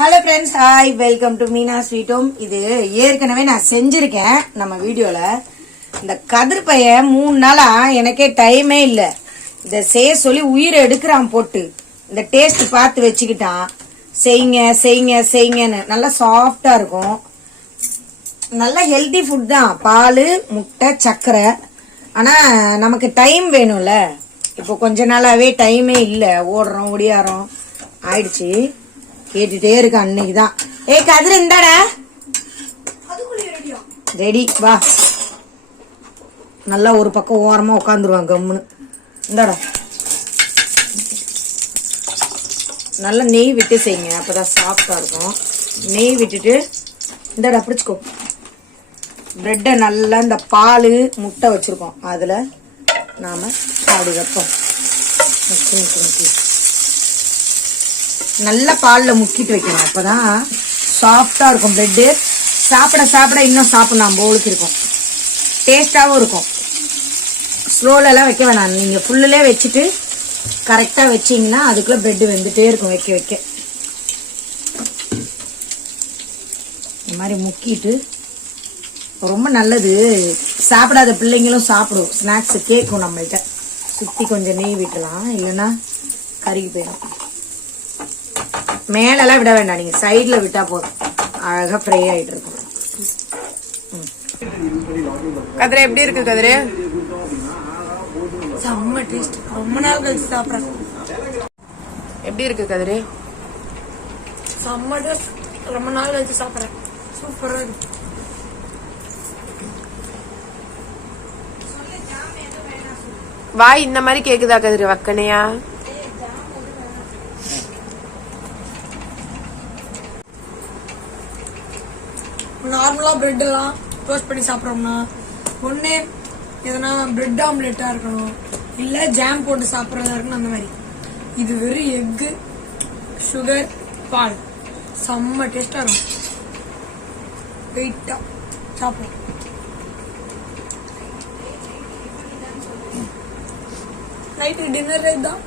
Hello friends, hi, welcome to Meena sweet home. இது ஏற்கனவே நான் செஞ்சிருக்கேன் நம்ம வீடியோல. இந்த கதிர் பையன் 3 நாளா எனக்கே டைமே இல்லை. இதை செய்ய சொல்லி உயிரை எடுக்கிறான் போட்டு. இந்த டேஸ்ட் பார்த்து வச்சுக்கிட்டான். செய்யுங்க செய்யுங்க செய்யுங்கன்னு. நல்லா சாஃப்டா இருக்கும். நல்ல ஹெல்தி ஃபுட் தான். பால், முட்டை, சர்க்கரை. ஆனா நமக்கு டைம் வேணும்ல. இப்போ கொஞ்ச நாளாவே டைமே இல்லை. ஓடுறோம் ஒடியாரோம் ஆயிடுச்சு. கேட்டுட்டே இருக்க அன்னைக்குதான். கதிர இந்தாடா, ரெடி வா. நல்லா ஒரு பக்கம் ஓரமா உட்காந்துருவாங்க கம்முன்னு. இந்தாடா, நல்லா நெய் விட்டு செய்யுங்க, அப்பதான் சாஃப்டா இருக்கும். நெய் விட்டுட்டு இந்தாடா பிடிச்சிக்கோ. பிரெட்டை நல்லா இந்த பால் முட்டை வச்சிருக்கோம் அதுல நாம அப்படி வைப்போம். நல்ல பால்ல முக்கிட்டு வைக்கணும், அப்பதான் சாஃப்டா இருக்கும் பிரெட்டு. சாப்பிட சாப்பிட இன்னும் சாப்பிடலாம் போலுக்கு இருக்கும். டேஸ்டாவும் இருக்கும். ஸ்லோல எல்லாம் வைக்க வேணாம், நீங்க ஃபுல்லுலே வச்சுட்டு கரெக்டா வச்சீங்கன்னா அதுக்குள்ள பிரெட் வெந்துட்டே இருக்கும். வைக்க வைக்க இந்த மாதிரி முக்கிட்டு ரொம்ப நல்லது. சாப்பிடாத பிள்ளைங்களும் சாப்பிடும். ஸ்நாக்ஸ் கேட்கும் நம்மள்கிட்ட. சுத்தி கொஞ்சம் நெய் விட்டுலாம், இல்லைன்னா கருகி போயிடும். மேலெல்லாம் விட வேண்டாம், நீங்க சைட்ல விட்டா போதும். அழகா ஃப்ரை ஆயிட்டு இருக்கும். கதிரை எப்படி இருக்கு? கதிரை செம்ம டேஸ்ட். ரொம்ப நாள் கழிச்சு சாப்பிட்றேன். எப்படி இருக்கு கதிரை? செம்ம டேஸ்ட். ரொம்ப நாள் கழிச்சு சாப்பிட்றேன். சூப்பரா இருக்கு. வாய் இந்த மாதிரி கேக்குதா கதிரை? வக்கனையா? நார்மலா பிரெட் எல்லாம் டோஸ்ட் பண்ணி சாப்பிட்றோம்னா ஒண்ணு எதனா பிரெட் ஆம்லெட்டா இருக்கணும், இல்ல ஜாம் போட்டு சாப்பிட்றதா இருக்கணும். அந்த மாதிரி இது வெறும் எக்கு, சுகர், பால். செம்ம டேஸ்டா இருக்கும். வெயிட்டா சாப்பிடலாம். நைட்டு டின்னர் தான்.